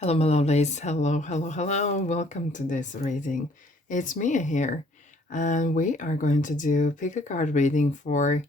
Hello, my lovelies. Hello, hello, hello. Welcome to this reading. It's Mia here, and we are going to do pick a card reading for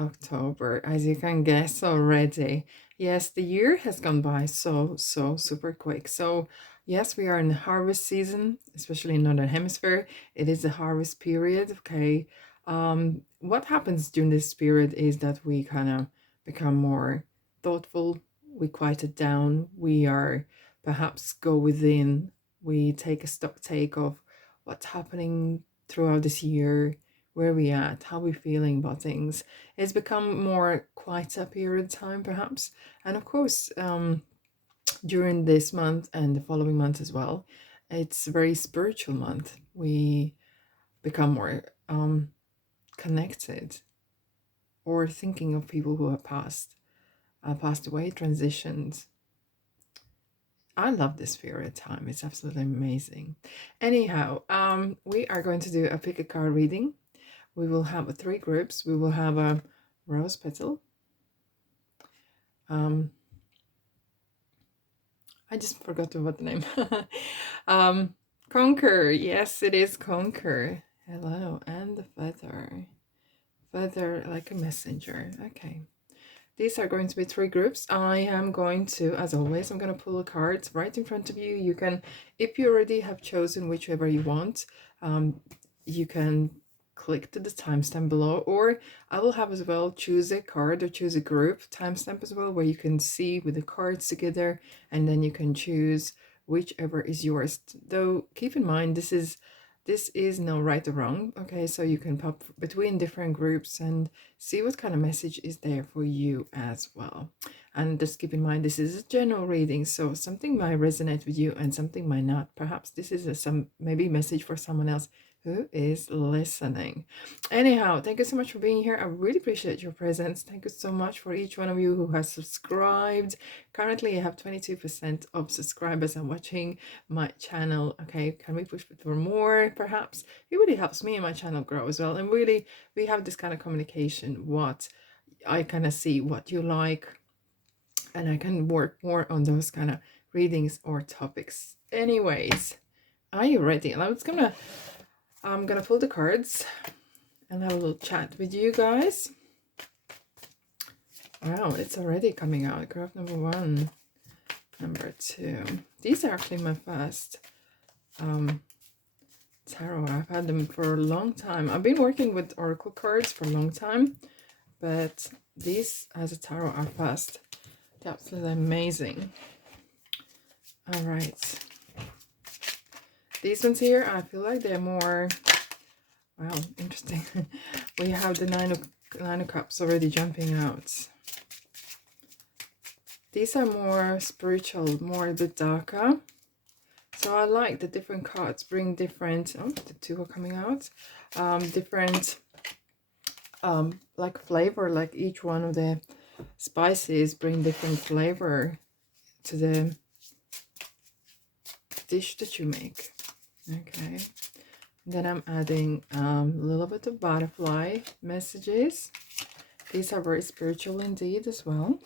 October. As you can guess already, yes, the year has gone by so super quick. So, yes, we are in harvest season, especially in Northern Hemisphere. It is the harvest period. Okay, what happens during this period is that we kind of become more thoughtful. We quiet it down. We are perhaps go within. We take a stock take of what's happening throughout this year, where we at, how we feeling about things. It's become more quieter period of time, perhaps. And of course, during this month and the following month as well, it's a very spiritual month. We become more connected or thinking of people who have passed away, transitioned. I love this period of time. It's absolutely amazing. Anyhow, we are going to do a pick a card reading. We will have three groups. We will have a rose petal. I just forgot what the name. Conker. Yes, it is Conker. Hello, and the feather. Feather like a messenger. Okay. These are going to be three groups. I am going to, as always, I'm going to pull a card right in front of you. You can, if you already have chosen whichever you want, you can click to the timestamp below, or I will have as well choose a card or choose a group timestamp as well, where you can see with the cards together, and then you can choose whichever is yours. Though keep in mind, this is no right or wrong. Okay, so you can pop between different groups and see what kind of message is there for you as well. And just keep in mind, this is a general reading, so something might resonate with you and something might not. Perhaps this is some maybe message for someone else who is listening. Anyhow, thank you so much for being here. I really appreciate your presence. Thank you so much for each one of you who has subscribed. Currently, I have 22% of subscribers and watching my channel. Okay, can we push for more? Perhaps it really helps me and my channel grow as well. And really, we have this kind of communication. What I kind of see what you like, and I can work more on those kind of readings or topics. Anyways, are you ready? I'm gonna pull the cards and have a little chat with you guys. Wow, it's already coming out. Graph number 1, number 2. These are actually my first tarot. I've had them for a long time. I've been working with oracle cards for a long time, but these as a tarot are first. They're absolutely amazing. All right. These ones here, I feel like they're more, wow, interesting. We have the nine of cups already jumping out. These are more spiritual, more a bit darker. So I like the different cards bring different, oh, the 2 are coming out, different like flavor, like each one of the spices bring different flavor to the dish that you make. Okay, then I'm adding a little bit of butterfly messages. These are very spiritual indeed as well.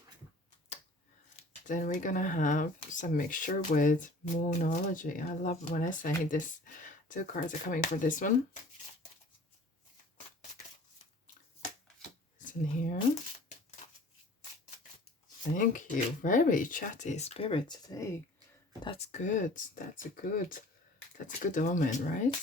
Then we're gonna have some mixture with moonology. I love when I say this. 2 cards are coming for this one. It's in here. Thank you. Very chatty spirit today. That's good. That's a good omen, right?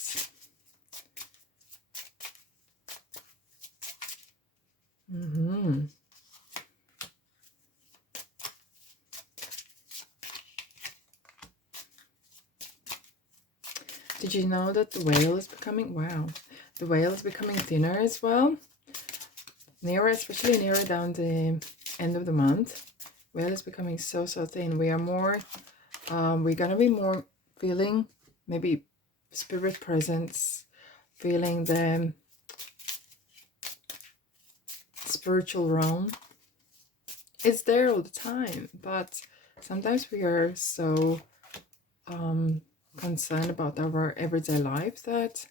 Did you know that the whale is becoming, wow, the whale is becoming thinner as well? Nearer, especially nearer down the end of the month, whale is becoming so thin. We are more, we're gonna be more feeling maybe spirit presence, feeling the spiritual realm. It's there all the time, but sometimes we are so concerned about our everyday life that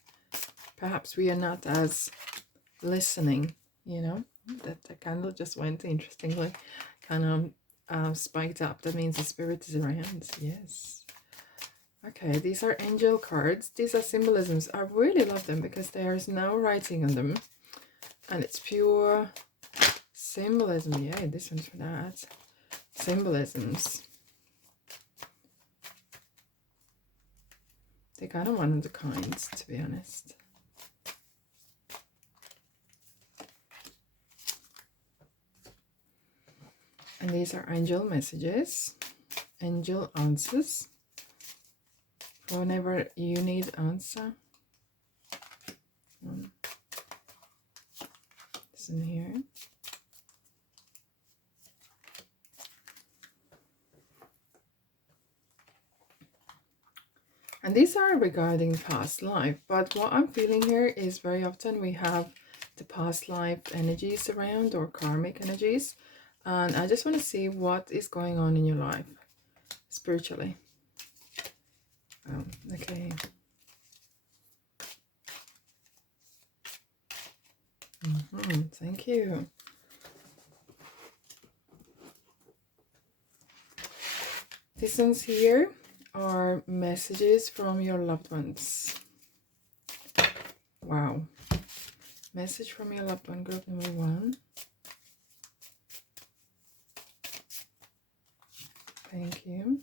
perhaps we are not as listening, you know. That the candle just went interestingly, kind of spiked up. That means the spirit is around. Yes. Okay, these are angel cards. These are symbolisms. I really love them because there's no writing on them. And it's pure symbolism. Yeah, this one's for that. Symbolisms. They're kind of one of the kinds, to be honest. And these are angel messages, angel answers. Whenever you need answer. This in here. And these are regarding past life, but what I'm feeling here is very often we have the past life energies around, or karmic energies, and I just want to see what is going on in your life spiritually. Oh, okay. Thank you. These ones here are messages from your loved ones. Wow. Message from your loved one, group number 1. Thank you.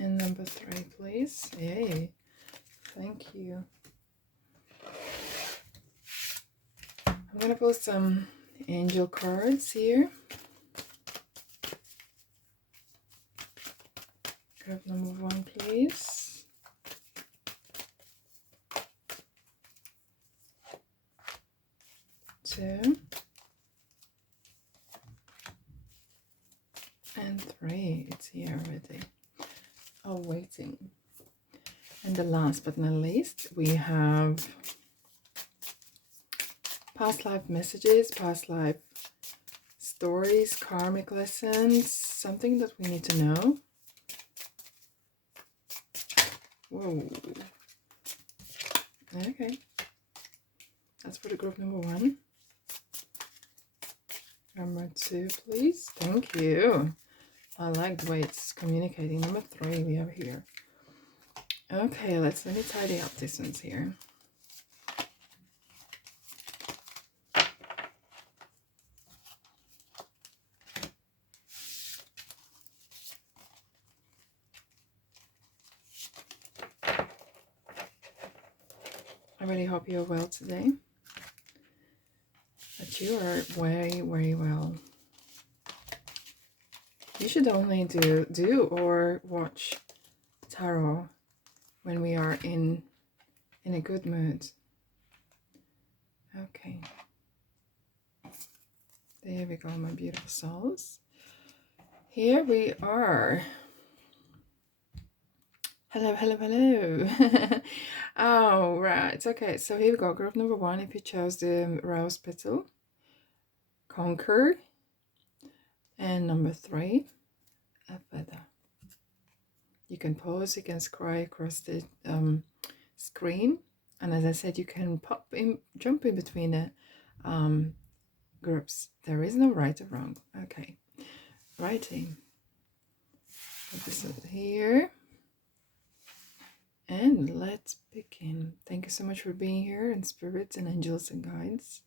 And number 3, please. Yay. Thank you. I'm going to pull some angel cards here. Grab number 1, please. Two. And 3. It's here already. Oh, waiting. And the last but not least, we have past life messages, past life stories, karmic lessons, something that we need to know. Whoa. Okay. That's for the group number 1. Number 2, please. Thank you. I like the way it's communicating. Number 3 we have here. Okay, let me tidy up this one's here. I really hope you're well today. That you are very, very well. You should only do or watch tarot when we are in a good mood. Okay. There we go, my beautiful souls. Here we are. Hello, hello, hello. Oh, right. Okay, so here we go. Group number 1, if you chose the rose petal, Conker. And number 3, a feather. You can pause, you can scry across the screen. And as I said, you can jump in between the groups. There is no right or wrong. Okay. Writing. Put this here. And let's begin. Thank you so much for being here, and spirits and angels and guides.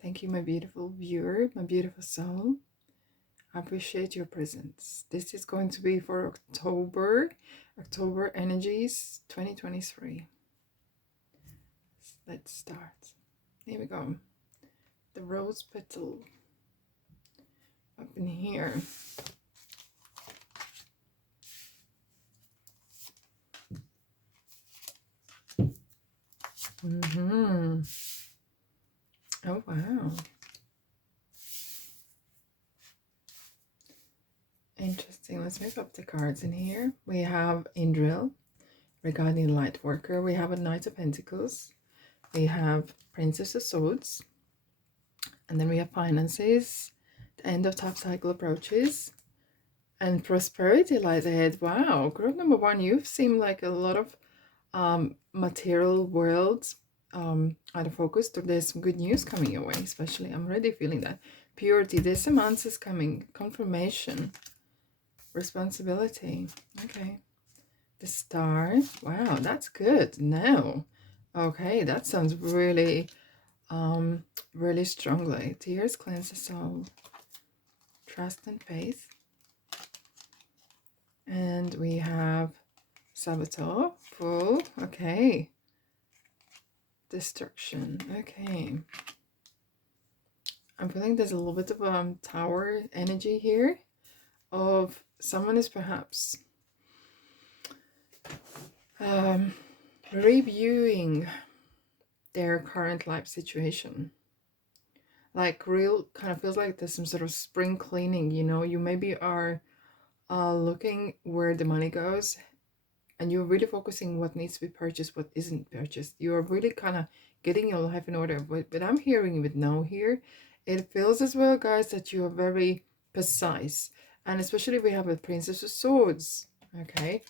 Thank you, my beautiful viewer, my beautiful soul. I appreciate your presence. This is going to be for October energies 2023. Let's start. Here we go. The rose petal up in here. Oh, wow. Interesting. Let's move up the cards in here. We have Indril regarding light worker. We have a Knight of Pentacles. We have Princess of Swords. And then we have finances. The end of top cycle approaches. And prosperity lies ahead. Wow, group number one, you've seemed like a lot of material worlds out of focus. There's some good news coming your way, especially. I'm already feeling that. Purity, there's some answers coming. Confirmation. Responsibility. Okay. The star. Wow, that's good. No. Okay, that sounds really, really strongly. Tears cleanse the soul. Trust and faith. And we have Saboteur, full, okay. Destruction, okay. I'm feeling there's a little bit of tower energy here of someone is perhaps reviewing their current life situation. Like real kind of feels like there's some sort of spring cleaning, you know, you maybe are looking where the money goes and you're really focusing what needs to be purchased, what isn't purchased. You're really kind of getting your life in order. But I'm hearing with no here, it feels as well, guys, that you are very precise. And especially we have a Princess of Swords, okay?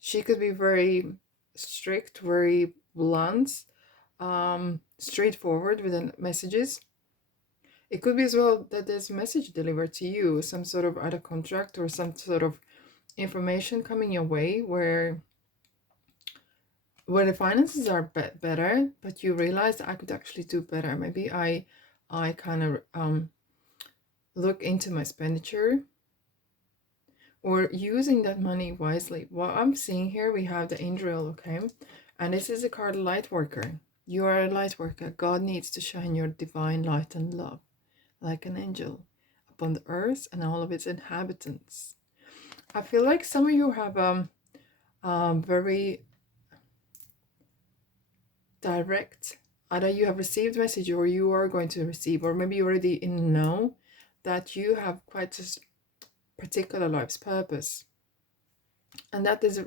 She could be very strict, very blunt, straightforward with the messages. It could be as well that there's a message delivered to you, some sort of other contract or some sort of information coming your way where the finances are better, but you realize I could actually do better. Maybe I kind of look into my expenditure or using that money wisely. What I'm seeing here, we have the angel, okay? And this is a card light worker. You are a light worker. God needs to shine your divine light and love like an angel upon the earth and all of its inhabitants. I feel like some of you have very direct, either you have received a message or you are going to receive, or maybe you already know that you have quite a particular life's purpose. And that is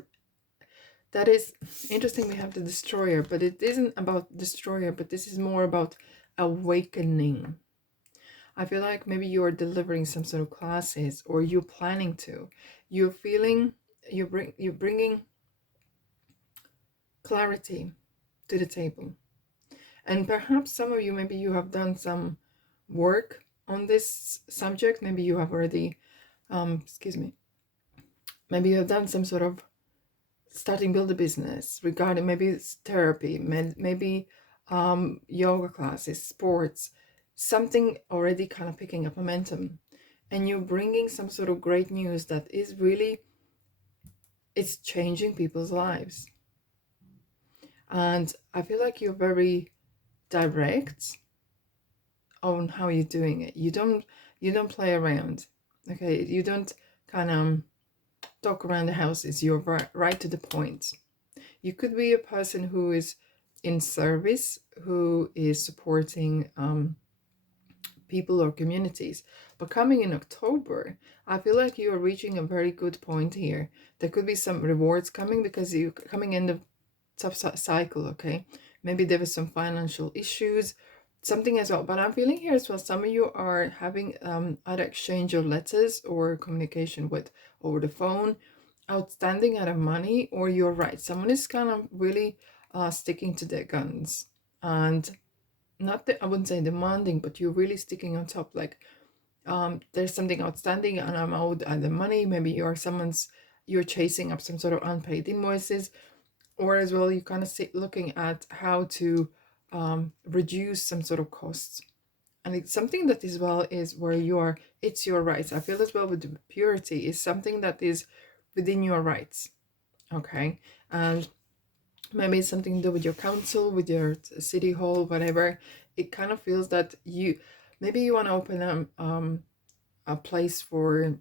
interesting. We have the destroyer, but it isn't about destroyer, but this is more about awakening. I feel like maybe you are delivering some sort of classes or you're planning to. You're feeling, you're bringing clarity to the table. And perhaps some of you, maybe you have done some work on this subject. Maybe you have already, excuse me, maybe you have done some sort of starting build a business regarding maybe it's therapy, maybe yoga classes, sports, something already kind of picking up momentum. And you're bringing some sort of great news that is really, it's changing people's lives. And I feel like you're very direct on how you're doing it. You don't play around, okay? You don't kind of talk around the houses. You're right to the point. You could be a person who is in service, who is supporting people or communities. But coming in October, I feel like you are reaching a very good point here. There could be some rewards coming because you're coming in the tough cycle, okay? Maybe there was some financial issues, something as well. But I'm feeling here as well, some of you are having either exchange of letters or communication with over the phone, outstanding out of money, or you're right. Someone is kind of really sticking to their guns. And not that I wouldn't say demanding, but you're really sticking on top. Like there's something outstanding and I'm owed the money. Maybe you're chasing up some sort of unpaid invoices, or as well, you kind of looking at how to reduce some sort of costs. And it's something that as well is where you are, it's your rights. I feel as well with the purity is something that is within your rights, okay? And maybe it's something to do with your council, with your city hall, whatever. It kind of feels that maybe you want to open a place for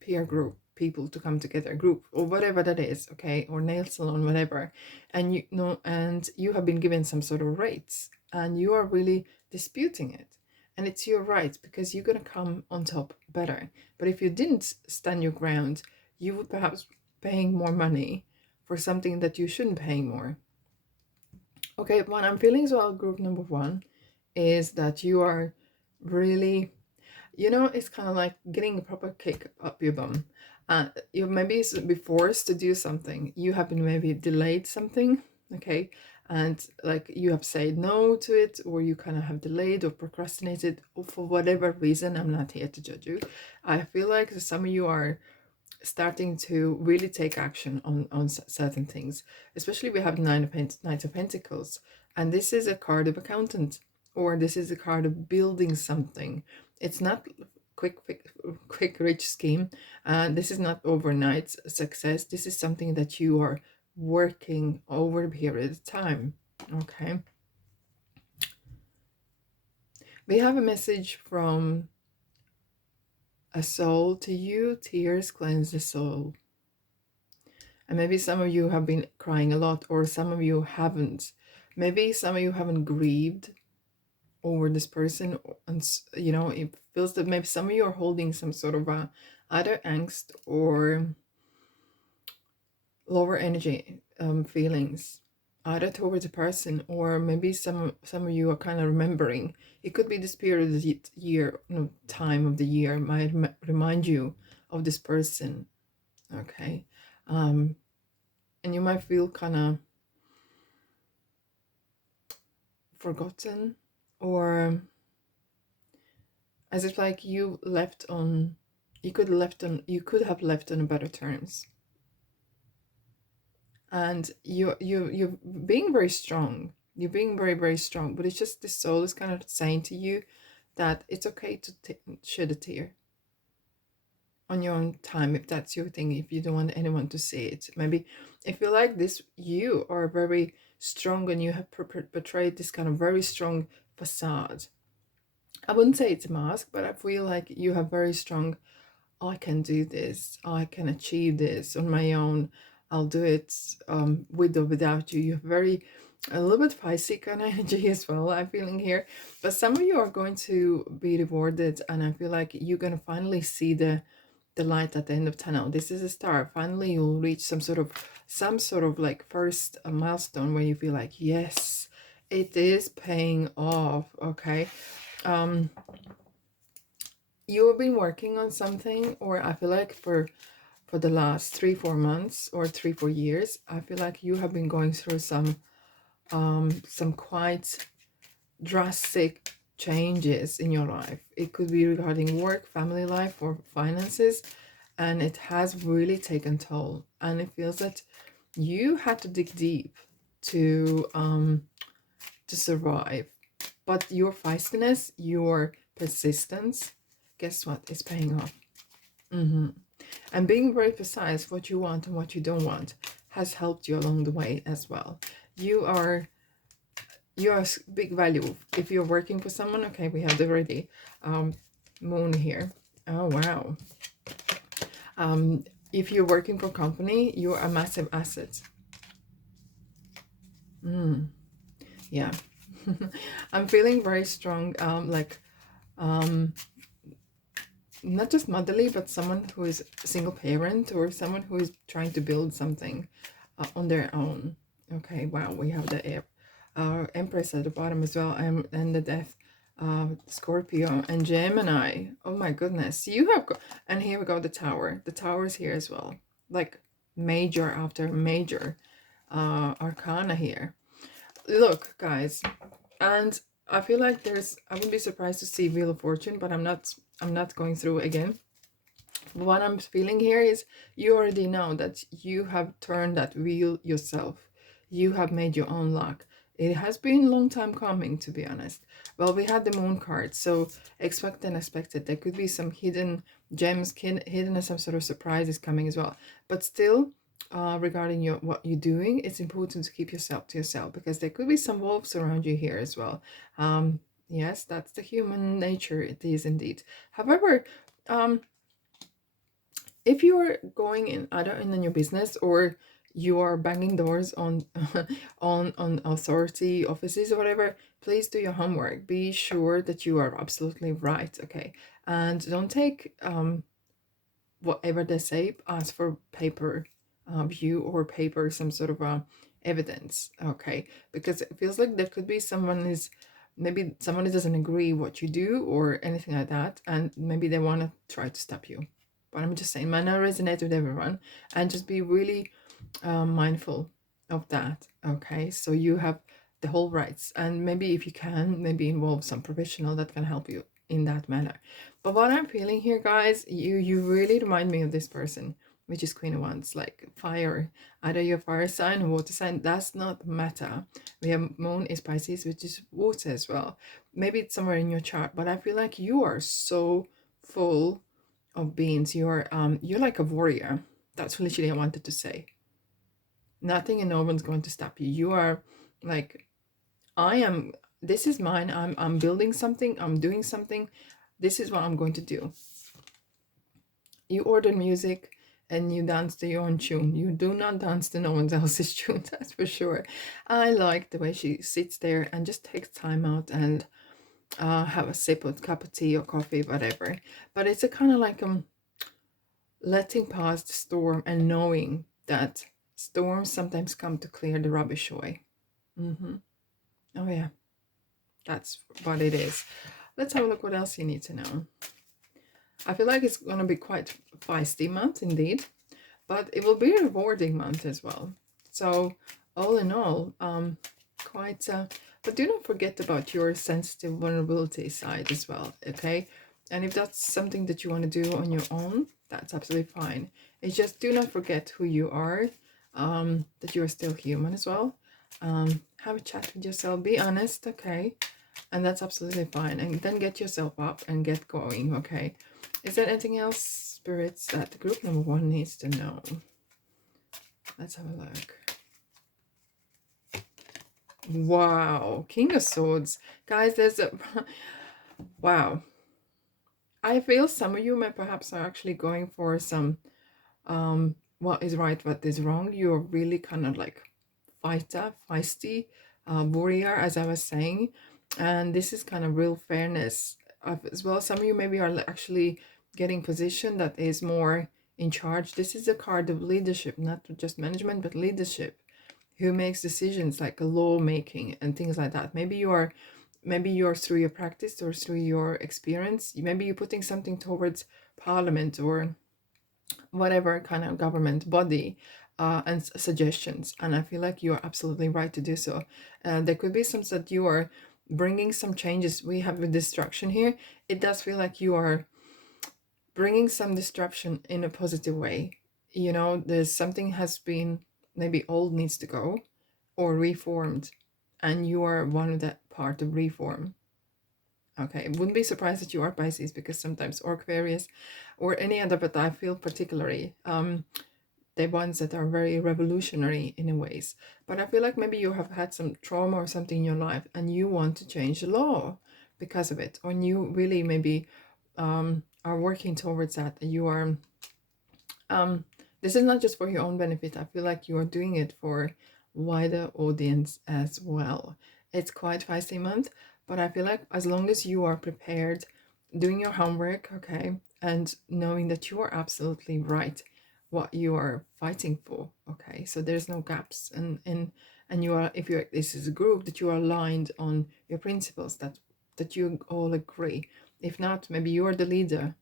peer group people to come together, group or whatever that is, okay, or nail salon, whatever. And you know, and you have been given some sort of rates and you are really disputing it. And it's your right because you're going to come on top better. But if you didn't stand your ground, you would perhaps paying more money for something that you shouldn't pay more. Okay, what I'm feeling as well, group number one, is that you are really, you know, it's kind of like getting a proper kick up your bum. You maybe be forced to do something. You have been maybe delayed something, okay, and like you have said no to it, or you kind of have delayed or procrastinated, or for whatever reason. I'm not here to judge you. I feel like some of you are starting to really take action on certain things. Especially we have Knight of Pentacles, and this is a card of accountant, or this is a card of building something. It's not quick rich scheme. This is not overnight success. This is something that you are working over a period of time. Okay, we have a message from a soul to you. Tears cleanse the soul. And maybe some of you have been crying a lot, or some of you haven't. Maybe some of you haven't grieved over this person, and you know, it feels that maybe some of you are holding some sort of either angst or lower energy feelings, either towards a person, or maybe some of you are kind of remembering. It could be this period of the year, time of the year might remind you of this person. Okay, and you might feel kind of forgotten, or as if like you left on, you could have left on better terms. And you're being very strong. You're being very, very strong, but it's just the soul is kind of saying to you that it's okay to shed a tear on your own time, if that's your thing, if you don't want anyone to see it. Maybe if you like this, you are very strong, and you have portrayed this kind of very strong facade. I wouldn't say it's a mask, but I feel like you have very strong, I can do this, I can achieve this on my own, I'll do it with or without you. You're very, a little bit feisty kind of energy as well, I'm feeling here. But some of you are going to be rewarded, and I feel like you're going to finally see the light at the end of tunnel. This is a star. Finally you'll reach some sort of like first milestone where you feel like, yes, it is paying off. Okay, you have been working on something, or I feel like for the last 3-4 months or 3-4 years, I feel like you have been going through some quite drastic changes in your life. It could be regarding work, family life, or finances, and it has really taken toll. And it feels that you had to dig deep to survive. But your feistiness, your persistence, guess what? It's paying off. And being very precise what you want and what you don't want has helped you along the way as well. You are big value if you're working for someone. Okay, we have the already moon here. Oh wow. If you're working for a company, you're a massive asset. Yeah. I'm feeling very strong, not just motherly, but someone who is a single parent, or someone who is trying to build something on their own. Okay, wow, we have the Empress at the bottom as well, and the Death, Scorpio, and Gemini. Oh my goodness, you have and here we go, the Tower. The Tower is here as well, like major after major arcana here. Look, guys, and I feel like I wouldn't be surprised to see Wheel of Fortune, but I'm not going through again. What I'm feeling here is you already know that you have turned that wheel yourself. You have made your own luck. It has been a long time coming, to be honest. Well, we had the moon card, so expect and expected. There could be some hidden gems, hidden and some sort of surprises coming as well. But still, regarding what you're doing, it's important to keep yourself to yourself, because there could be some wolves around you here as well. Yes, that's the human nature. It is indeed. However, if you're going in either in a new business, or you are banging doors on on authority offices or whatever, please do your homework. Be sure that you are absolutely right. Okay, and don't take whatever they say as for paper view, or paper some sort of evidence. Okay, because it feels like there could be someone is maybe somebody doesn't agree what you do or anything like that, and maybe they want to try to stop you. But I'm just saying, might not resonate with everyone, and just be really mindful of that. Okay, so you have the whole rights, and maybe if you can, maybe involve some professional that can help you in that manner. But what I'm feeling here, guys, you really remind me of this person, which is Queen of Wands, like fire. Either you're fire sign or water sign, does not matter. We have Moon is Pisces, which is water as well. Maybe it's somewhere in your chart, but I feel like you are so full of beings. You're like a warrior. That's literally I wanted to say. Nothing and no one's going to stop you. You are like, I am, this is mine. I'm building something. I'm doing something. This is what I'm going to do. You order music and you dance to your own tune. You do not dance to no one else's tune, that's for sure. I like the way she sits there and just takes time out and have a sip of cup of tea or coffee, whatever. But it's a kind of like letting pass the storm and knowing that storms sometimes come to clear the rubbish away. Oh yeah, that's what it is. Let's have a look what else you need to know. I feel like it's going to be quite feisty month indeed, but it will be a rewarding month as well. So all in all, quite but do not forget about your sensitive vulnerability side as well, okay? And if that's something that you want to do on your own, that's absolutely fine. It's just do not forget who you are, that you are still human as well. Have a chat with yourself, be honest, okay? And that's absolutely fine. And then get yourself up and get going, okay? Is there anything else, spirits, that group number 1 needs to know? Let's have a look. Wow, King of Swords. Guys, there's a... wow. I feel some of you may perhaps are actually going for some what is right, what is wrong. You're really kind of like fighter, feisty, warrior, as I was saying. And this is kind of real fairness as well. Some of you maybe are actually getting position that is more in charge. This is a card of leadership, not just management, but leadership. Who makes decisions like law making and things like that. Maybe you're through your practice or through your experience, maybe you're putting something towards parliament or whatever kind of government body, and suggestions, and I feel like you're absolutely right to do so. There could be some that you are bringing some changes. We have a destruction here. It does feel like you are bringing some disruption in a positive way. You know, there's something has been maybe old, needs to go or reformed, and you are one of that part of reform. Okay, wouldn't be surprised that you are Pisces, because sometimes, or Aquarius or any other, but I feel particularly the ones that are very revolutionary in a ways. But I feel like maybe you have had some trauma or something in your life and you want to change the law because of it, or you really maybe are working towards that. You are this is not just for your own benefit. I feel like you are doing it for wider audience as well. It's quite feisty month, but I feel like as long as you are prepared, doing your homework, okay, and knowing that you are absolutely right what you are fighting for, okay, so there's no gaps, and you are, if you're, this is a group that you are aligned on your principles, that you all agree. If not, maybe you are the leader.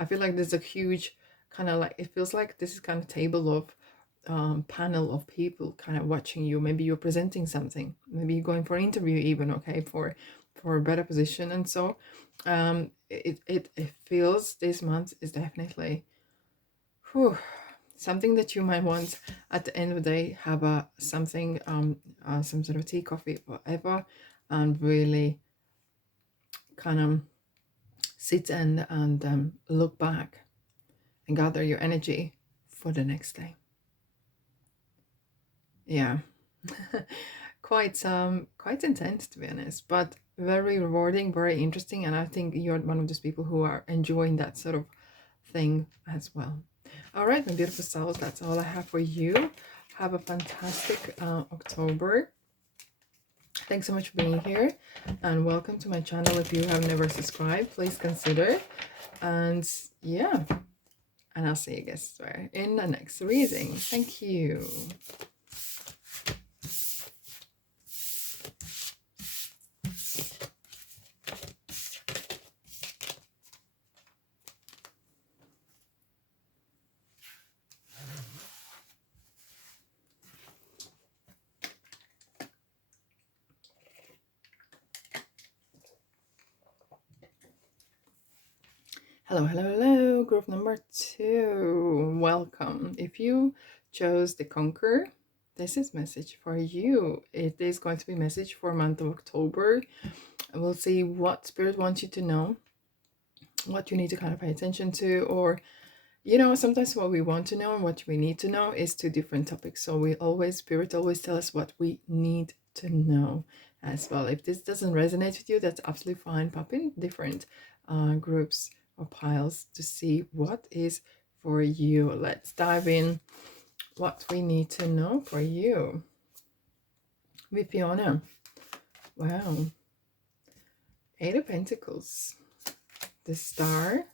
I feel like there's a huge kind of like, it feels like this is kind of table of panel of people kind of watching you. Maybe you're presenting something, maybe you're going for an interview even, okay, for a better position. And so it feels this month is definitely something that you might want at the end of the day, have a something some sort of tea, coffee, whatever, and really kind of sit and look back and gather your energy for the next day. Yeah. quite intense, to be honest, but very rewarding, very interesting, and I think you're one of those people who are enjoying that sort of thing as well. All right, my beautiful souls, that's all I have for you. Have a fantastic October. Thanks so much for being here, and welcome to my channel. If you have never subscribed, please consider. And yeah, and I'll see you guys in the next reading. Thank you. Hello, hello, hello, group number 2. Welcome. If you chose the Conker, this is message for you. It is going to be message for month of October. We'll see what Spirit wants you to know, what you need to kind of pay attention to, or sometimes what we want to know and what we need to know is two different topics. So Spirit always tell us what we need to know as well. If this doesn't resonate with you, that's absolutely fine. Pop in different groups or piles to see what is for you. Let's dive in what we need to know for you. With Fiona. Wow. 8 of Pentacles. The Star.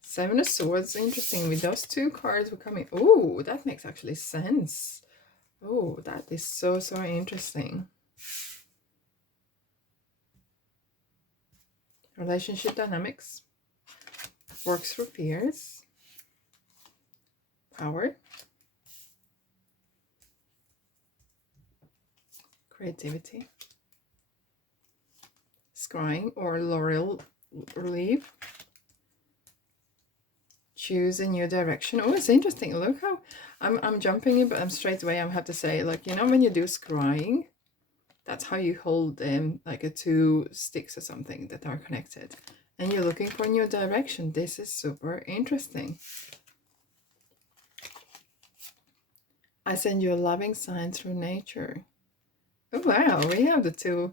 7 of Swords. Interesting. With those two cards we're coming. Oh, that makes actually sense. Oh, that is so interesting. Relationship dynamics. Works for peers. Power. Creativity. Scrying or laurel leaf. Choose a new direction. Oh, it's interesting. Look how I'm jumping in, but I'm straight away. I have to say, like, when you do scrying, that's how you hold them, like a 2 sticks or something that are connected. And you're looking for a new direction. This is super interesting. I send you a loving sign through nature. Oh, wow. We have the 2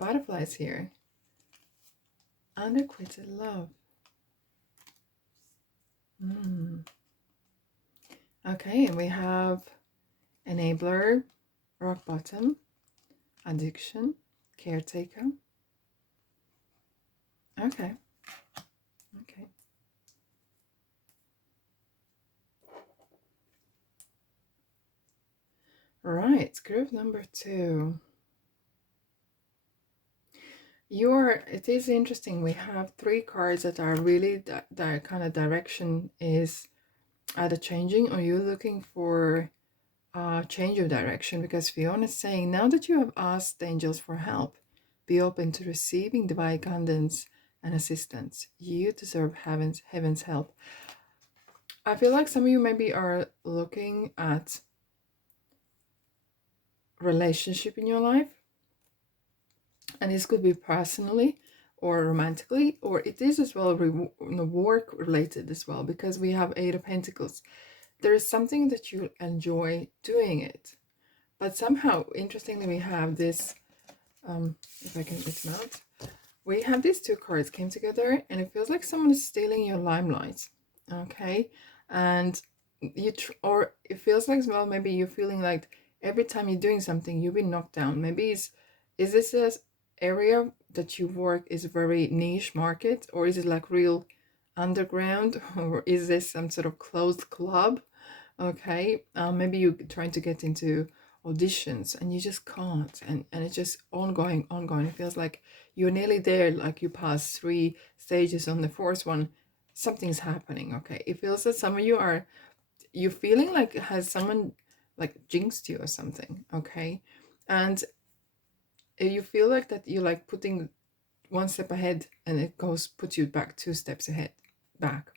butterflies here. Unrequited love. Okay, and we have enabler, rock bottom, addiction, caretaker. Okay. Right, group number 2. It is interesting. We have 3 cards that are really that kind of direction is either changing, or you're looking for a change of direction, because Fiona is saying, now that you have asked the angels for help, be open to receiving divine guidance and assistance. You deserve heaven's help. I feel like some of you maybe are looking at relationship in your life, and this could be personally or romantically, or it is as well work related as well, because we have 8 of Pentacles. There is something that you enjoy doing it, but somehow, interestingly, we have this, if I can get them out, we have these 2 cards came together, and it feels like someone is stealing your limelight. Okay, and or it feels like, well, maybe you're feeling like every time you're doing something, you've been knocked down. Maybe is this a area that you work is a very niche market, or is it like real underground, or is this some sort of closed club? Okay, maybe you're trying to get into auditions and you just can't, and it's just ongoing. It feels like you're nearly there, like you pass 3 stages, on the 4th one something's happening. Okay, it feels that some of you you're feeling like has someone like jinxed you or something. Okay, and you feel like that you're like putting 1 step ahead, and it puts you back 2 steps ahead back.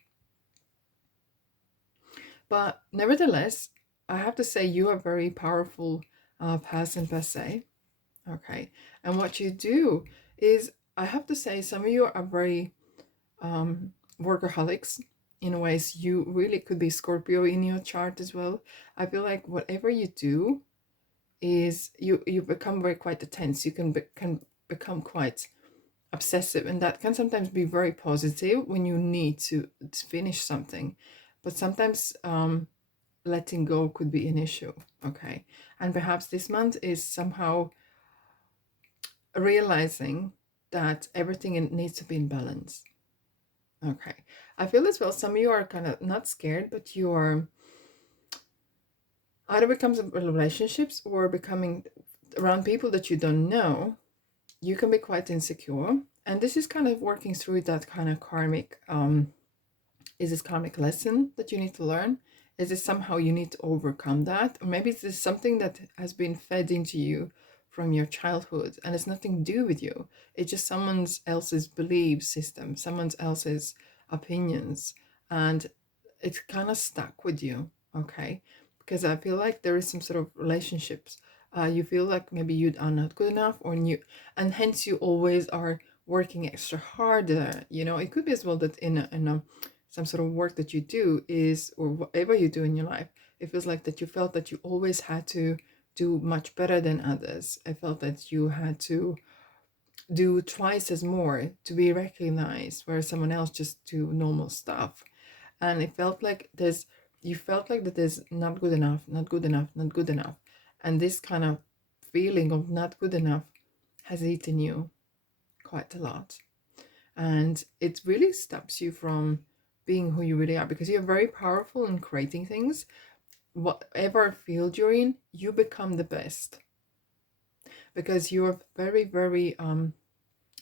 But nevertheless, I have to say you are very powerful person per se. Okay, and what you do is, I have to say, some of you are very workaholics in ways. You really could be Scorpio in your chart as well. I feel like whatever you do is you become quite intense. You can become quite obsessive, and that can sometimes be very positive when you need to finish something, but sometimes letting go could be an issue. Okay, and perhaps this month is somehow realizing that everything needs to be in balance. Okay, I feel as well some of you are kind of not scared, but you are either becomes relationships or becoming around people that you don't know. You can be quite insecure, and this is kind of working through that kind of karmic is this karmic lesson that you need to learn? Is this somehow you need to overcome that? Or maybe it's something that has been fed into you from your childhood, and it's nothing to do with you. It's just someone else's belief system, someone else's opinions, and it's kind of stuck with you. Okay, because I feel like there is some sort of relationships. You feel like maybe you are not good enough, or new, and hence you always are working extra harder. You know, it could be as well that in some sort of work that you do is, or whatever you do in your life, it feels like that you felt that you always had to do much better than others. I felt that you had to do twice as more to be recognized, whereas someone else just do normal stuff. And it felt like you felt like that there's not good enough, not good enough, not good enough. And this kind of feeling of not good enough has eaten you quite a lot. And it really stops you from being who you really are, because you're very powerful in creating things. Whatever field you're in, you become the best because you're very, very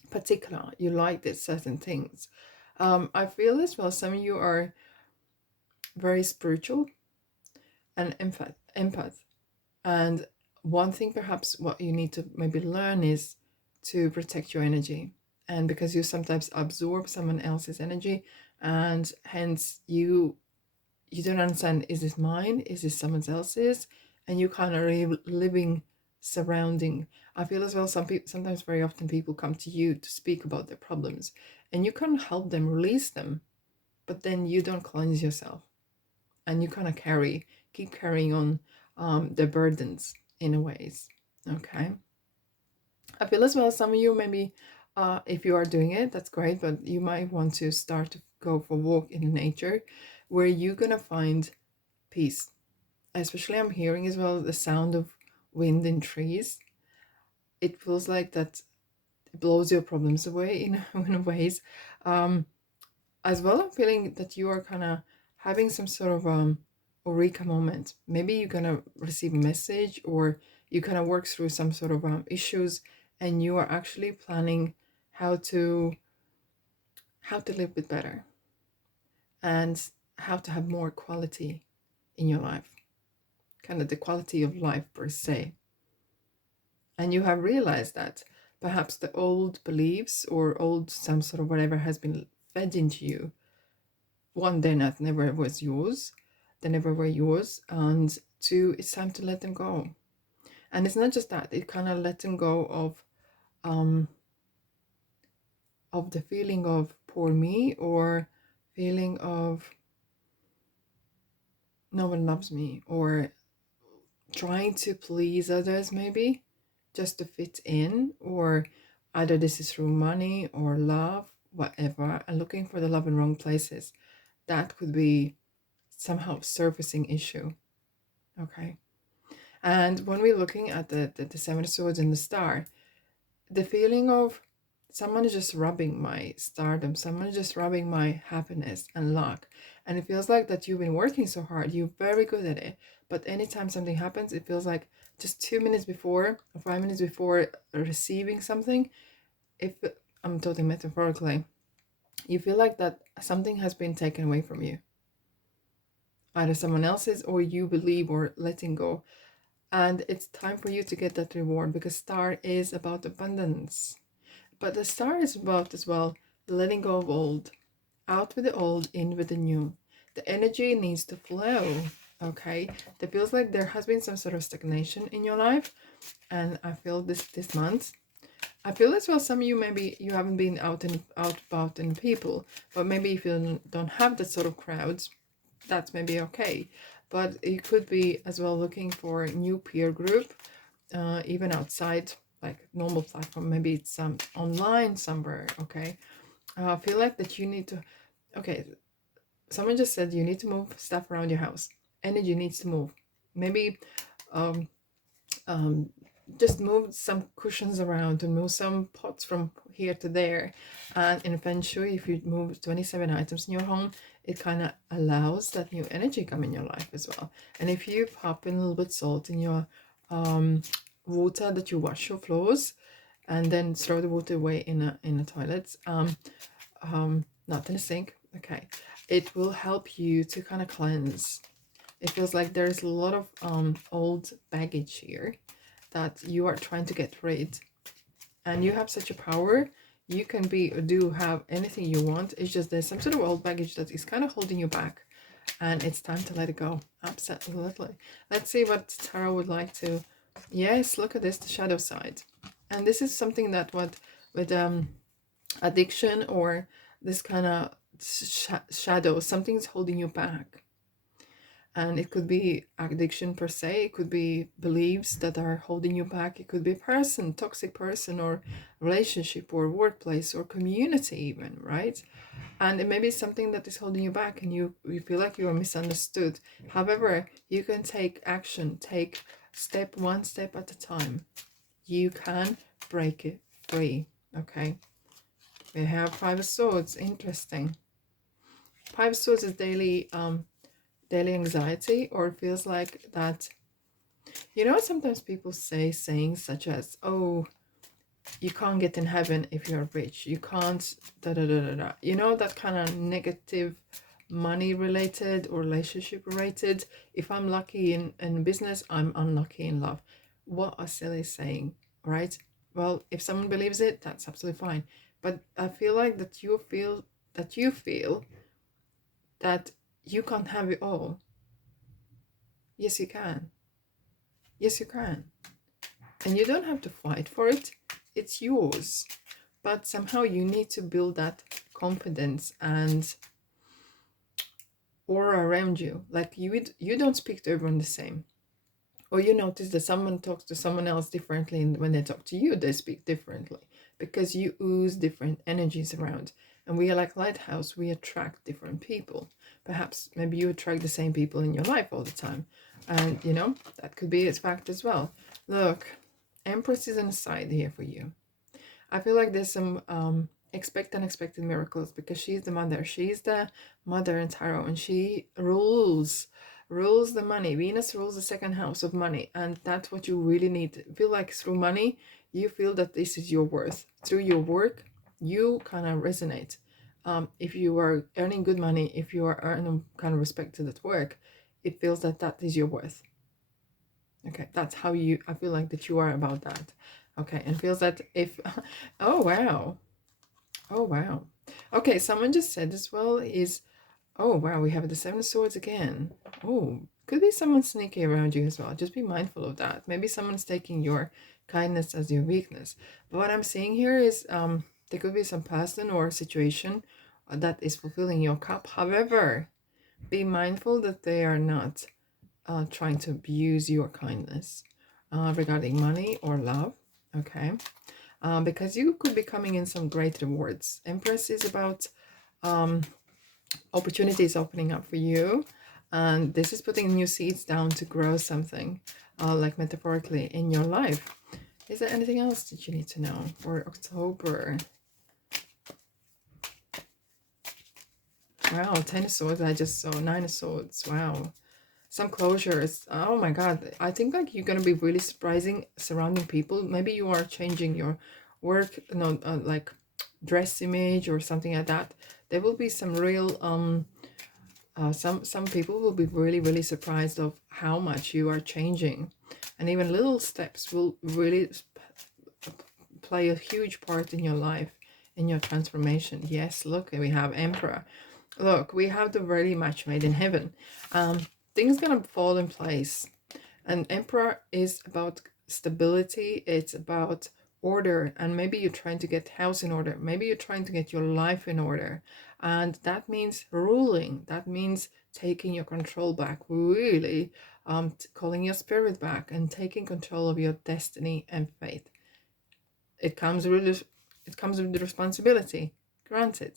particular. You like these certain things. I feel as well some of you are very spiritual and empath. And one thing perhaps what you need to maybe learn is to protect your energy. And because you sometimes absorb someone else's energy, and hence you don't understand, is this mine, is this someone else's, and you kind of living surrounding. I feel as well some people, sometimes very often people come to you to speak about their problems, and you can help them release them, but then you don't cleanse yourself, and you kind of keep carrying on the burdens in a ways. Okay, I feel as well some of you maybe if you are doing it, that's great, but you might want to start to go for a walk in nature where you're gonna find peace. Especially I'm hearing as well the sound of wind in trees. It feels like that it blows your problems away in ways. Um, as well, I'm feeling that you are kind of having some sort of eureka moment. Maybe you're gonna receive a message, or you kind of work through some sort of issues, and you are actually planning how to live it better, and how to have more quality in your life, kind of the quality of life per se. And you have realized that perhaps the old beliefs or old some sort of whatever has been fed into you, one, they're not never was yours, they never were yours, and two, it's time to let them go. And it's not just that, it kind of letting go of the feeling of poor me, or feeling of no one loves me, or trying to please others, maybe just to fit in, or either this is through money or love, whatever, and looking for the love in wrong places. That could be somehow surfacing issue. Okay. And when we're looking at the Seven of Swords and the Star, the feeling of someone is just rubbing my stardom, someone is just rubbing my happiness and luck. And it feels like that you've been working so hard, you're very good at it. But anytime something happens, it feels like just 2 minutes before or 5 minutes before receiving something, if I'm talking metaphorically, you feel like that something has been taken away from you. Either someone else's, or you believe, or letting go. And it's time for you to get that reward, because Star is about abundance. But the Star is about as well letting go of old. Out with the old, in with the new. The energy needs to flow. Okay, it feels like there has been some sort of stagnation in your life, and I feel this month. I feel as well some of you, maybe you haven't been out about in people, but maybe if you don't have that sort of crowds, that's maybe okay. But you could be as well looking for a new peer group, even outside like normal platform. Maybe it's online somewhere. Okay, I feel like that you need to. Okay, someone just said you need to move stuff around your house. Energy needs to move. Maybe um, um, just move some cushions around, and move some pots from here to there. And in Feng Shui, if you move 27 items in your home, it kind of allows that new energy come in your life as well. And if you pop in a little bit salt in your water that you wash your floors, and then throw the water away in a toilet, not in a sink, okay, it will help you to kind of cleanse. It feels like there's a lot of old baggage here, that you are trying to get rid. And you have such a power. You can be or do have anything you want. It's just there's some sort of old baggage that is kind of holding you back. And it's time to let it go. Absolutely. Let's see what Tarot would like to... Yes, look at this, the shadow side. And this is something that with addiction or this kind of shadow, something's holding you back. And it could be addiction per se, it could be beliefs that are holding you back, it could be a person, toxic person, or relationship, or workplace, or community even, right? And it may be something that is holding you back and you feel like you are misunderstood. However, you can take action, take one step at a time. You can break it free, okay? We have Five of Swords, interesting. Five of Swords is daily anxiety, or it feels like that, you know, sometimes people say sayings such as, oh, you can't get in heaven if you're rich, you can't da da da da da, you know, that kind of negative money related or relationship related. If I'm lucky in business, I'm unlucky in love. What a silly saying, right? Well, if someone believes it, that's absolutely fine, but I feel like that you feel that you can't have it all. Yes, you can. Yes, you can. And you don't have to fight for it. It's yours. But somehow you need to build that confidence and aura around you. Like you don't speak to everyone the same. Or you notice that someone talks to someone else differently, and when they talk to you, they speak differently. Because you ooze different energies around. And we are like lighthouse, we attract different people. Perhaps maybe you attract the same people in your life all the time. And you know, that could be its fact as well. Look, Empress is on the side here for you. I feel like there's some expect unexpected miracles, because she's the mother. She's the mother in tarot, and she rules the money. Venus rules the second house of money, and that's what you really need. Feel like through money, you feel that this is your worth. Through your work, you kind of resonate. If you are earning good money, if you are earning kind of respected at work, it feels that that is your worth. Okay, that's how I feel like that you are about that. Okay, and feels that if, oh wow, oh wow. Okay, someone just said as well is, oh wow, we have the Seven of Swords again. Oh, could be someone sneaky around you as well. Just be mindful of that. Maybe someone's taking your kindness as your weakness. But what I'm seeing here is there could be some person or situation that is fulfilling your cup. However, be mindful that they are not trying to abuse your kindness regarding money or love, okay? Because you could be coming in some great rewards. Empress is about opportunities opening up for you, and this is putting new seeds down to grow something, like metaphorically, in your life. Is there anything else that you need to know for October? Wow, 10 of Swords, I just saw 9 of Swords, wow. Some closures. Oh my god, I think like you're gonna be really surprising surrounding people. Maybe you are changing your work, like dress image or something like that. There will be some real some people will be really surprised of how much you are changing, and even little steps will really play a huge part in your life, in your transformation. Yes, look, we have Emperor. Look, we have the really match made in heaven. Things gonna fall in place, and Emperor is about stability, it's about order, and maybe you're trying to get house in order, maybe you're trying to get your life in order, and that means ruling, that means taking your control back, really calling your spirit back and taking control of your destiny and faith. It comes with the responsibility, granted,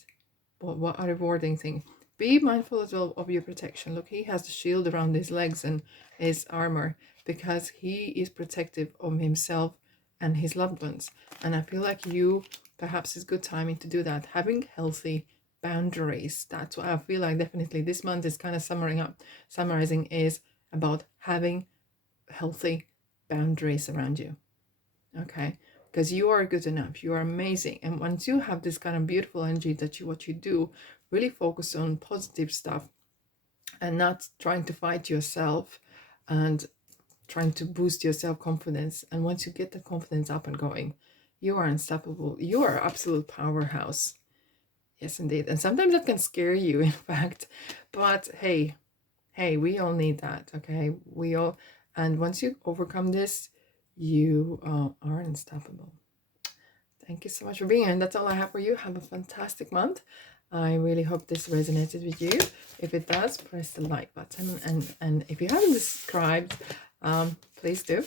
but what a rewarding thing. Be mindful as well of your protection. Look, he has the shield around his legs and his armor, because he is protective of himself and his loved ones. And I feel like you, perhaps it's good timing to do that. Having healthy boundaries. That's what I feel like definitely this month is kind of summarizing is about having healthy boundaries around you. Okay, because you are good enough, you are amazing, and once you have this kind of beautiful energy that what you do, really focus on positive stuff and not trying to fight yourself and trying to boost your self-confidence. And once you get the confidence up and going, you are unstoppable. You are absolute powerhouse. Yes, indeed. And sometimes that can scare you, in fact. But hey, we all need that, okay? We all, and once you overcome this, you are unstoppable. Thank you so much for being here. And that's all I have for you. Have a fantastic month. I really hope this resonated with you. If it does, press the like button. And if you haven't subscribed, please do.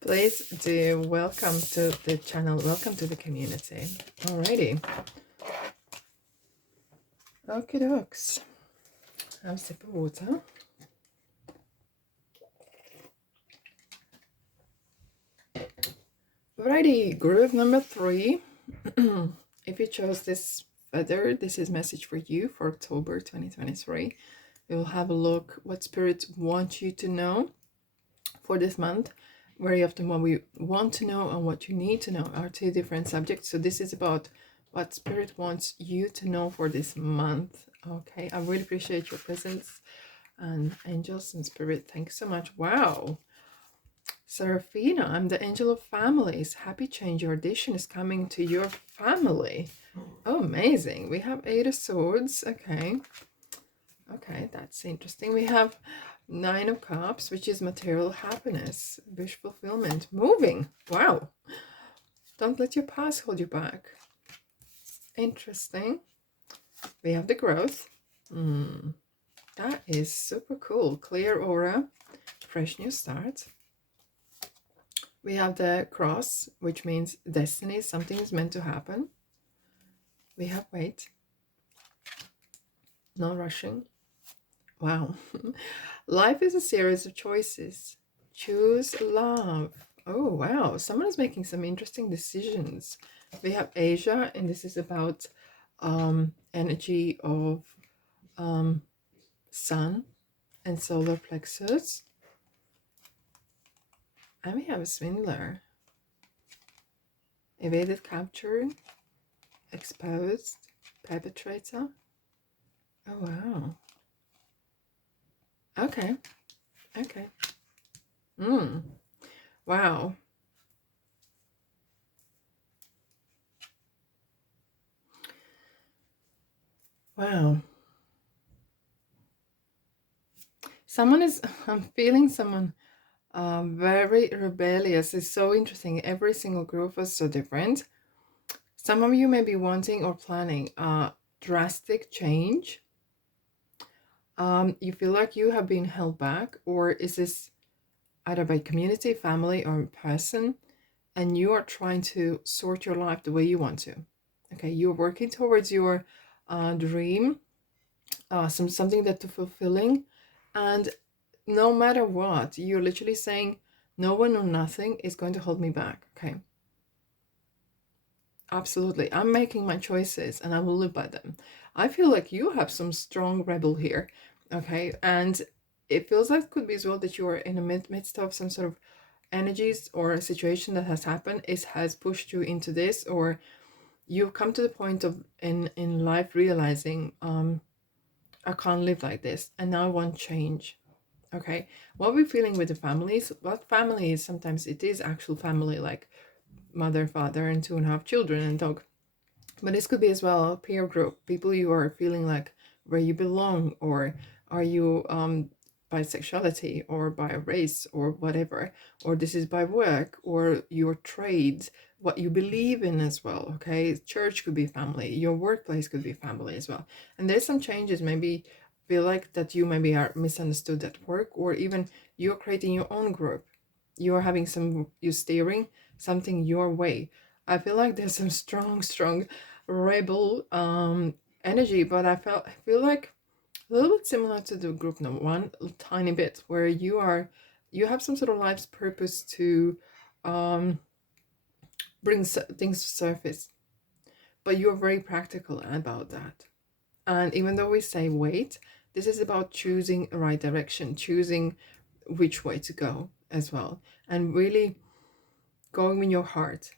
Please do. Welcome to the channel. Welcome to the community. Alrighty. Okie dokes. Have a sip of water. Alrighty, group number 3. If you chose this feather, this is message for you for October 2023. We'll have a look what Spirit wants you to know for this month. Very often what we want to know and what you need to know are 2 different subjects. So this is about what Spirit wants you to know for this month. Okay, I really appreciate your presence. And angels and Spirit, thank you so much. Wow. Seraphina, I'm the angel of families. Happy change. Your addition is coming to your family. Oh, amazing. We have 8 of swords. Okay. Okay, that's interesting. We have 9 of cups, which is material happiness, wish fulfillment, moving. Wow. Don't let your past hold you back. Interesting. We have the growth. That is super cool. Clear aura, fresh new start. We have the cross, which means destiny. Something is meant to happen. We have wait. No rushing. Wow. Life is a series of choices. Choose love. Oh, wow. Someone is making some interesting decisions. We have Asia, and this is about energy of sun and solar plexus. And we have a swindler. Evaded capture. Exposed. Perpetrator. Oh, wow. Okay. Okay. Wow. Wow. Someone is, I'm feeling someone very rebellious. It's so interesting. Every single group was so different. Some of you may be wanting or planning a drastic change. You feel like you have been held back, or is this either by community, family, or person, and you are trying to sort your life the way you want to. Okay, you're working towards your dream, something that's fulfilling, and no matter what, you're literally saying, no one or nothing is going to hold me back. Okay. Absolutely. I'm making my choices and I will live by them. I feel like you have some strong rebel here. Okay. And it feels like it could be as well that you are in the midst of some sort of energies or a situation that has happened, has pushed you into this, or you've come to the point of in life realizing, I can't live like this and now I want change. Okay. What we're feeling with the families, what family is, sometimes it is actual family, like mother, father, and 2.5 children and dog. But this could be as well a peer group, people you are feeling like where you belong, or are you by sexuality or by race or whatever, or this is by work or your trade, what you believe in as well. Okay, church could be family, your workplace could be family as well. And there's some changes, maybe feel like that you maybe are misunderstood at work, or even you're creating your own group, you're having you're steering something your way. I feel like there's some strong rebel energy, but I feel like a little bit similar to the group number 1, a tiny bit, where you have some sort of life's purpose to bring things to surface, but you're very practical about that. And even though we say wait, this is about choosing the right direction, choosing which way to go as well, and really going with your heart.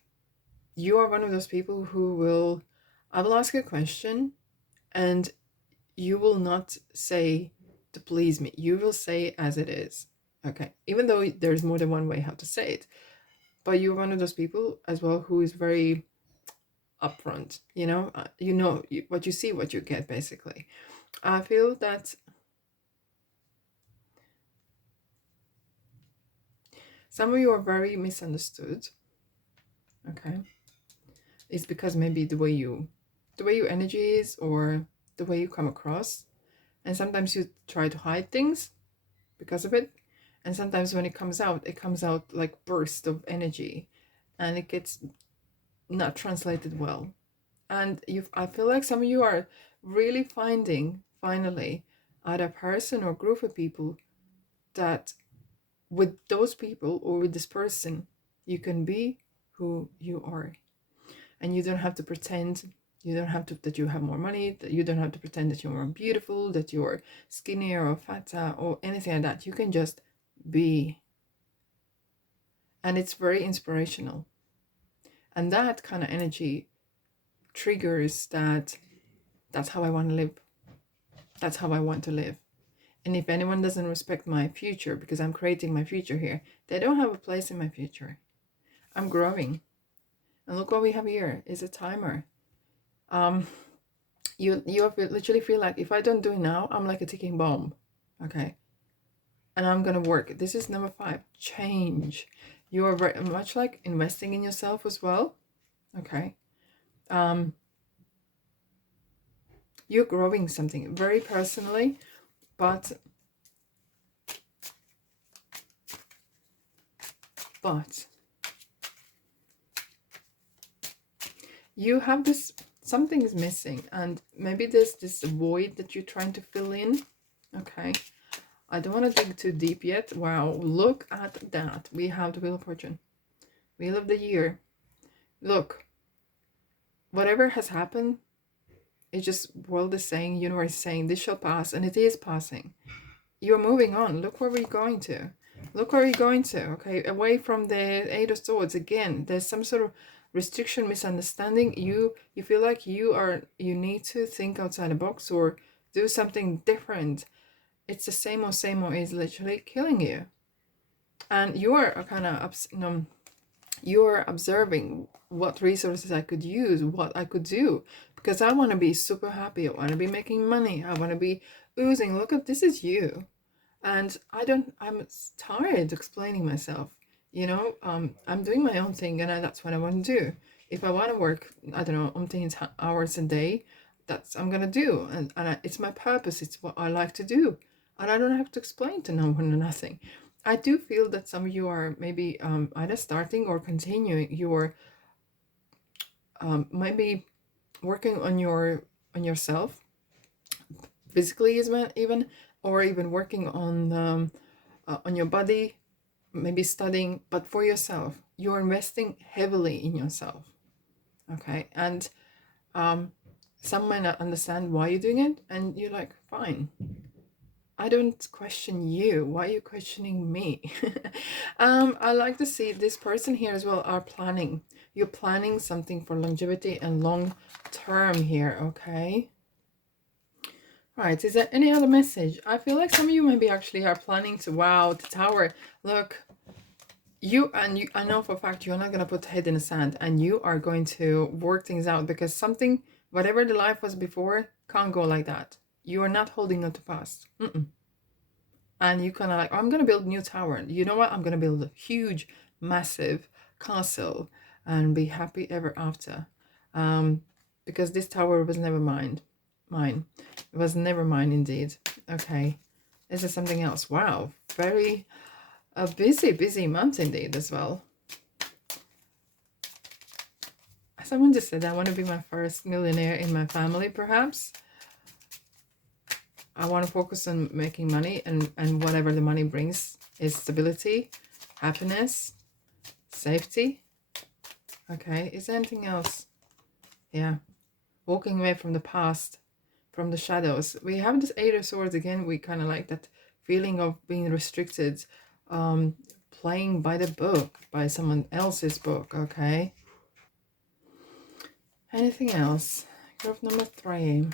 You are one of those people who I will ask a question and you will not say to please me. You will say as it is. Okay, even though there's more than one way how to say it, but you're one of those people as well who is very upfront. What you see, what you get, basically. I feel that some of you are very misunderstood. Okay, it's because maybe the way your energy is, or the way you come across, and sometimes you try to hide things because of it, and sometimes when it comes out like burst of energy, and it gets not translated well. And I feel like some of you are really finding finally at a person or group of people that with those people or with this person you can be who you are, and you don't have to pretend. You don't have to that you have more money, that you don't have to pretend that you're more beautiful, that you're skinnier or fatter or anything like that. You can just be. And it's very inspirational, and that kind of energy triggers that's how I want to live. That's how I want to live. And if anyone doesn't respect my future, because I'm creating my future here, they don't have a place in my future. I'm growing. And look what we have here is a timer. You literally feel like if I don't do it now, I'm like a ticking bomb. Okay. And I'm gonna work. This is number 5. Change. You are very much like investing in yourself as well. Okay. You're growing something very personally, but you have this, something is missing, and maybe there's this void that you're trying to fill in. Okay, I don't want to dig too deep yet. Wow, look at that. We have the Wheel of Fortune, Wheel of the Year. Look, whatever has happened, it's just world is saying, universe is saying, this shall pass, and it is passing. You're moving on. Look where we're going to. Look where you're going to. Okay, away from the 8 of Swords again. There's some sort of restriction, misunderstanding. You feel like you need to think outside the box or do something different. It's the same old is literally killing you. And you are kind of you're observing what resources I could use, what I could do, because I want to be super happy. I want to be making money. I want to be oozing. Look at this is you. And I'm tired explaining myself. I'm doing my own thing, and that's what I want to do. If I want to work, I don't know, umpteen hours a day, I'm gonna do, and it's my purpose. It's what I like to do, and I don't have to explain to no one or nothing. I do feel that some of you are maybe either starting or continuing your maybe working on yourself physically, even, or even working on your body, maybe studying, but for yourself. You're investing heavily in yourself. Okay, and some might not understand why you're doing it, and you're like, fine, I don't question you. Why are you questioning me? I like to see this person here as well are planning. You're planning something for longevity and long term here, okay? Right, is there any other message? I feel like some of you maybe actually are planning to, wow, the tower. Look, I know for a fact you're not going to put head in the sand, and you are going to work things out, because something, whatever the life was before, can't go like that. You are not holding on to past. And you kind of like, I'm going to build a new tower. You know what? I'm going to build a huge, massive castle and be happy ever after. Because this tower was never mine. It was never mine indeed. Okay. Is there something else? Wow. Very a busy month indeed as well. Someone just said, I want to be my first millionaire in my family, perhaps. I want to focus on making money, and whatever the money brings is stability, happiness, safety. Okay, is there anything else? Yeah. Walking away from the past, from the shadows. We have this 8 of Swords again. We kind of like that feeling of being restricted, playing by the book, by someone else's book, okay? Anything else? Group number 3.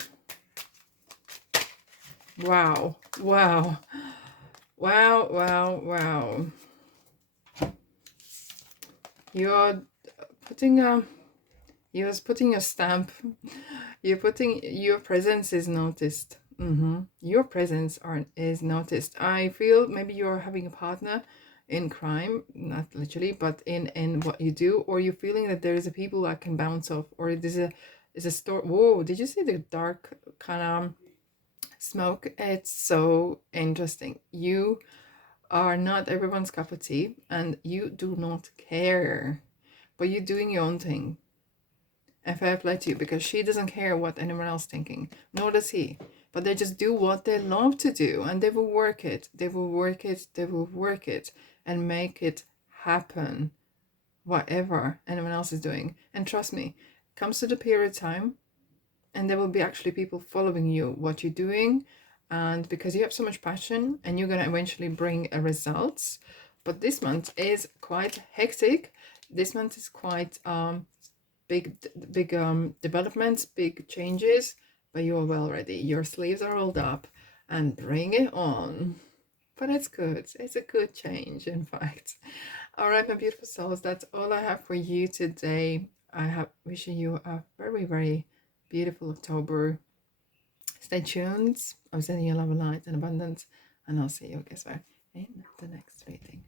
Wow. Wow, wow, wow. You're putting a putting a stamp. You're putting your presence is noticed. Your presence is noticed. I feel maybe you're having a partner in crime, not literally, but in what you do, or you're feeling that there is a people that can bounce off, or there's a store. Whoa! Did you see the dark kind of smoke? It's so interesting. You are not everyone's cup of tea, and you do not care, but you're doing your own thing. And fair play to you, because she doesn't care what anyone else thinking, nor does he. But they just do what they love to do, and they will work it. They will work it. They will work it and make it happen, whatever anyone else is doing. And trust me, comes to the period of time, and there will be actually people following you, what you're doing, and because you have so much passion, and you're gonna eventually bring a results. But this month is quite hectic. This month is quite big developments, big changes, but you're well ready. Your sleeves are rolled up, and bring it on. But it's good. It's a good change, in fact. All right, my beautiful souls, that's all I have for you today. I have wishing you a very, very beautiful October. Stay tuned. I'm sending you love and light and abundance, and I'll see you, guess where, in the next reading.